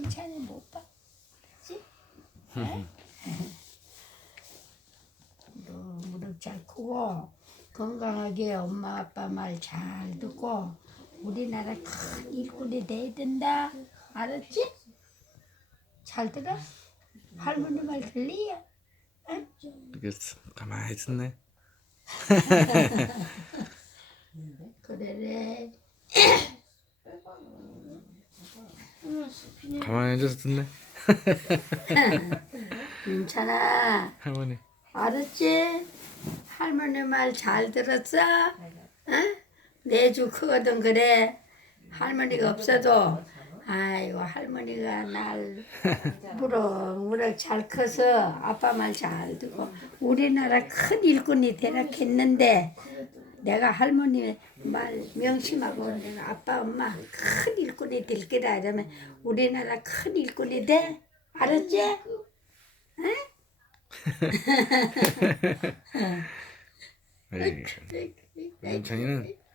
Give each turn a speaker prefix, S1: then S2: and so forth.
S1: 민찬이 못 봐. 그렇지? 응? 너 무릎 잘 크고 건강하게 엄마 아빠 말 잘 듣고 우리나라 큰 일꾼이 돼야 된다. 알았지? 잘 들어? 할머니 말 들리야? 응?
S2: 알겠어. 가만히 있었네.
S1: 그래래.
S2: 가만히 앉아서 듣네.
S1: 민찬아.
S2: 할머니.
S1: 알았지? 할머니 말 잘 들었어? 응? 내주 크거든 그래. 할머니가 없어도 아이고 할머니가 날 무럭무럭 잘 커서 아빠 말 잘 듣고 우리나라 큰 일꾼이 되락했는데 내가 할머니 말 명심하고 내가 아빠 엄마 큰 일꾼이 될 거라 이러면 우리나라 큰 일꾼이 돼? 알았지?
S2: 에이, 민찬이는